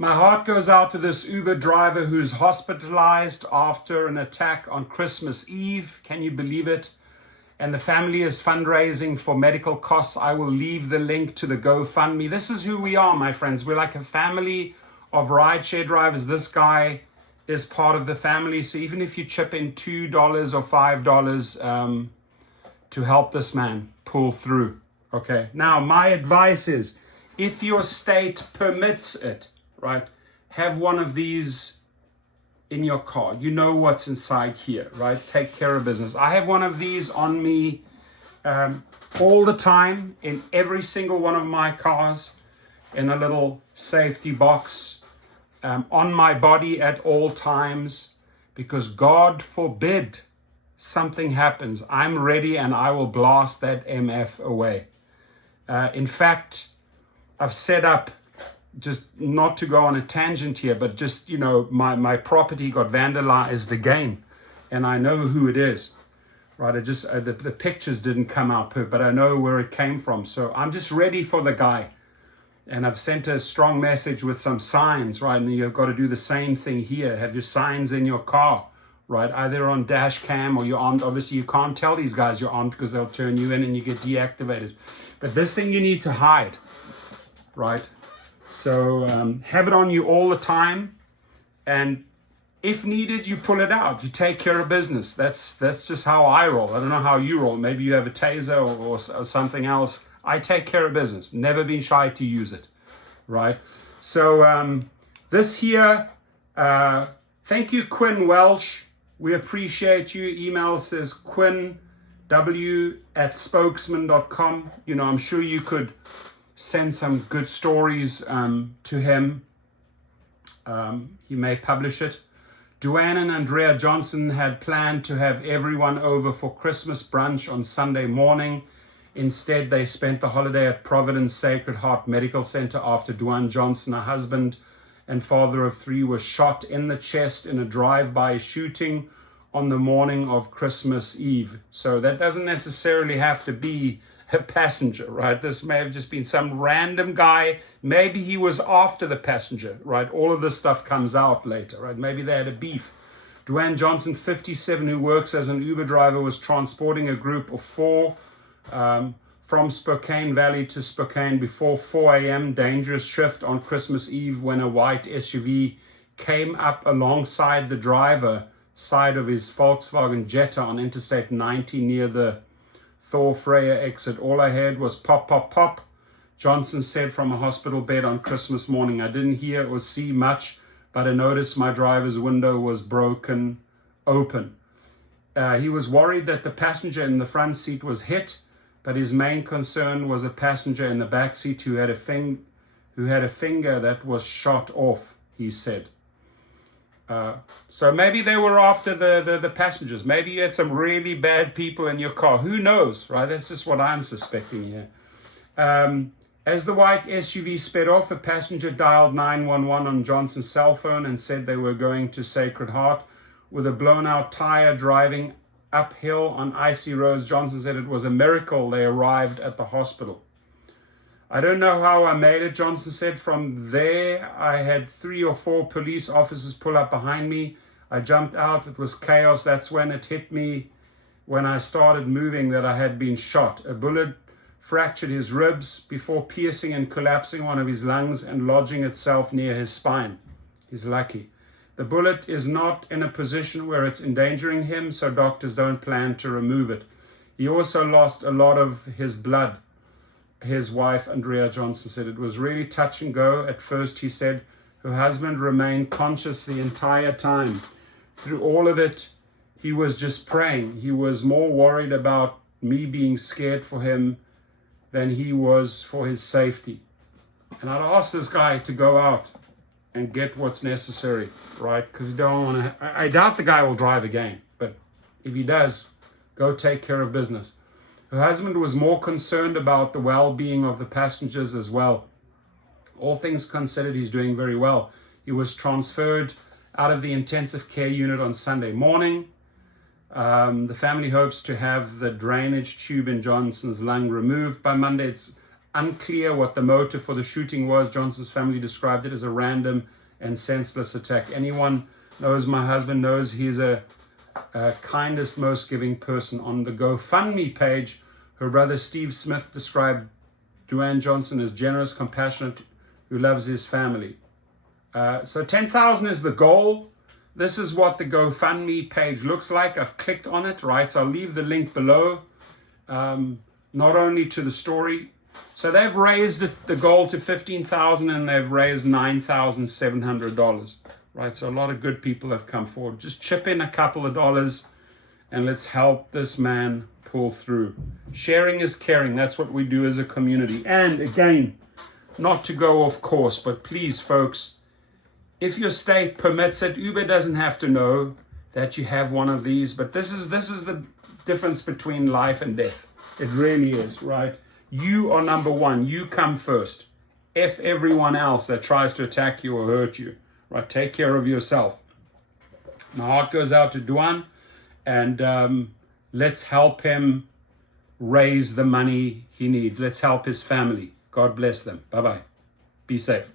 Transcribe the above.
My heart goes out to this Uber driver who's hospitalized after an attack on Christmas Eve. Can you believe it? And the family is fundraising for medical costs. I will leave the link to the GoFundMe. This is who we are, my friends. We're like a family of rideshare drivers. This guy is part of the family. So even if you chip in $2 or $5 to help this man pull through. Okay. Now, my advice is, if your state permits it, right, have one of these in your car. You know what's inside here, right? Take care of business. I have one of these on me all the time in every single one of my cars, in a little safety box on my body at all times, because God forbid something happens. I'm ready and I will blast that MF away. In fact, I've set up, just not to go on a tangent here, but just, you know, my property got vandalized again, and I know who it is, right? I just, the pictures didn't come out perfect, but I know where it came from. So I'm just ready for the guy. And I've sent a strong message with some signs, right? And you've got to do the same thing here. Have your signs in your car, right? Either on dash cam or you're armed. Obviously, you can't tell these guys you're armed because they'll turn you in and you get deactivated. But this thing you need to hide, right? So have it on you all the time, and if needed, you pull it out. You take care of business. That's just how I roll. I don't know how you roll. Maybe you have a taser or something else. I take care of business. Never been shy to use it, right? So this here, thank you, Quinn Welsh. We appreciate you. Email says quinnw@spokesman.com. You know, I'm sure you could send some good stories to him. He may publish it. Duane and Andrea Johnson had planned to have everyone over for Christmas brunch on Sunday morning. Instead, they spent the holiday at Providence Sacred Heart Medical Center after Duane Johnson, a husband and father of 3, was shot in the chest in a drive-by shooting on the morning of Christmas Eve. So that doesn't necessarily have to be a passenger, right? This may have just been some random guy. Maybe he was after the passenger, right? All of this stuff comes out later, right? Maybe they had a beef. Duane Johnson, 57, who works as an Uber driver, was transporting a group of 4 from Spokane Valley to Spokane before 4 a.m. Dangerous shift on Christmas Eve when a white SUV came up alongside the driver side of his Volkswagen Jetta on Interstate 90 near the Thor Freya exit. All I heard was pop, pop, pop. Johnson said from a hospital bed on Christmas morning, I didn't hear or see much, but I noticed my driver's window was broken open. He was worried that the passenger in the front seat was hit, but his main concern was a passenger in the back seat who had a finger that was shot off, he said. So maybe they were after the passengers. Maybe you had some really bad people in your car. Who knows, right? That's just what I'm suspecting here. As the white SUV sped off, a passenger dialed 911 on Johnson's cell phone and said they were going to Sacred Heart. With a blown-out tire driving uphill on icy roads, Johnson said it was a miracle they arrived at the hospital. I don't know how I made it, Johnson said. From there, I had 3 or 4 police officers pull up behind me. I jumped out. It was chaos. That's when it hit me, when I started moving, that I had been shot. A bullet fractured his ribs before piercing and collapsing one of his lungs and lodging itself near his spine. He's lucky. The bullet is not in a position where it's endangering him, so doctors don't plan to remove it. He also lost a lot of his blood. His wife, Andrea Johnson, said it was really touch and go. At first, he said, her husband remained conscious the entire time. Through all of it, he was just praying. He was more worried about me being scared for him than he was for his safety. And I'd ask this guy to go out and get what's necessary, right? Because you don't want to, I doubt the guy will drive again, but if he does, go take care of business. Her husband was more concerned about the well-being of the passengers as well. All things considered, he's doing very well. He was transferred out of the intensive care unit on Sunday morning. The family hopes to have the drainage tube in Johnson's lung removed by Monday. It's Unclear what the motive for the shooting was. Johnson's family described it as a random and senseless attack. Anyone knows my husband knows he's a kindest, most giving person. On the GoFundMe page, her brother Steve Smith described Duane Johnson as generous, compassionate, who loves his family. So 10,000 is the goal. This is what the GoFundMe page looks like. I've clicked on it, right? So I'll leave the link below, not only to the story. So they've raised the goal to 15,000 and they've raised $9,700, right? So a lot of good people have come forward. Just chip in a couple of dollars and let's help this man pull through. Sharing is caring. That's what we do as a community. And again, not to go off course, but please, folks, if your state permits it, Uber doesn't have to know that you have one of these. But this is the difference between life and death. It really is, right? You are number one. You come first. F everyone else that tries to attack you or hurt you, right? Take care of yourself. My heart goes out to Duane, and let's help him raise the money he needs. Let's help his family. God bless them. Bye-bye. Be safe.